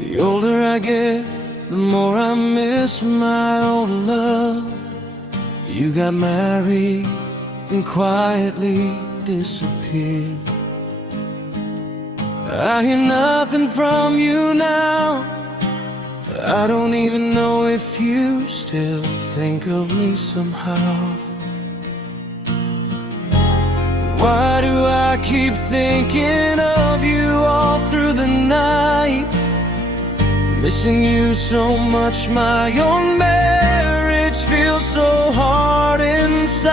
The older I get, the more I miss my old love. You got married and quietly disappeared. I hear nothing from you now. I don't even know if you still think of me somehow. Why do I keep thinking of you all through the night? Missing you so much, my own marriage feels so hard inside.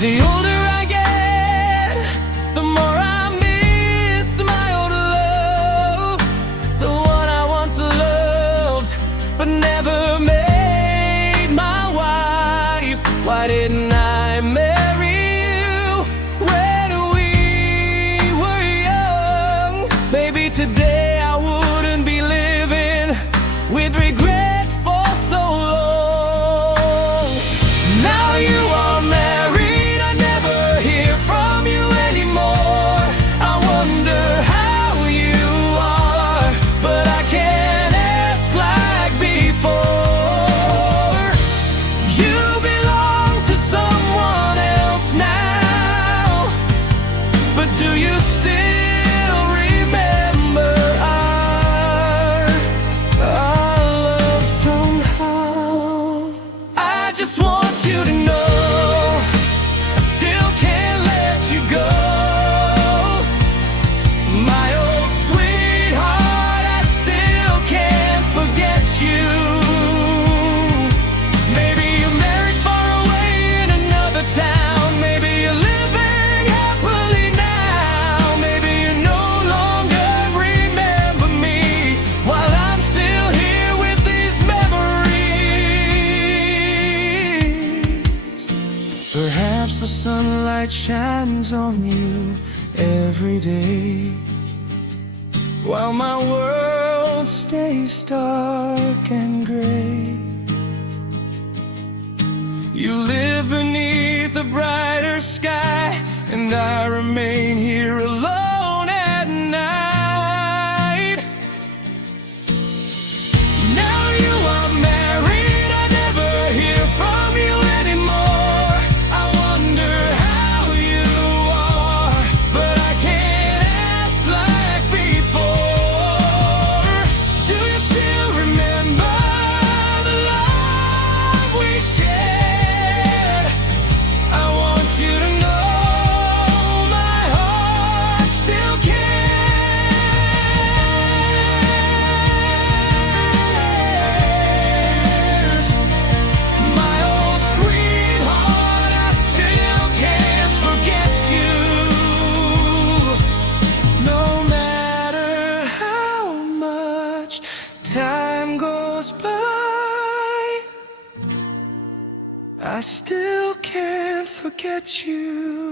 The older I get, the more I miss my old love. The one I once loved, but never made my wife. Why didn't I marry you when we were young? Maybe today I wouldn't be living with regret for so long. Now you are married, perhaps the sunlight shines on you every day, while my world stays dark and gray. You live beneath a brighter sky, and I remain here alone at night. Now you are married, I never hear from you anymore. I wonder how you are, but I can't ask like before. Do you still remember the love we shared? I want you to know my heart still cares. My old sweetheart, I still can't forget you. No matter how much time goes by, I still can't forget you.